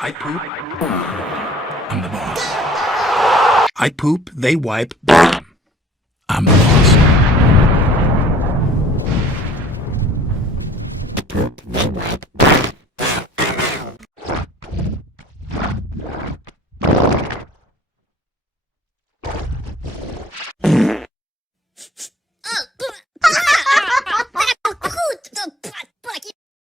I poop. I'm the boss. I poop, they wipe. I'm the boss. I poop, they wipe.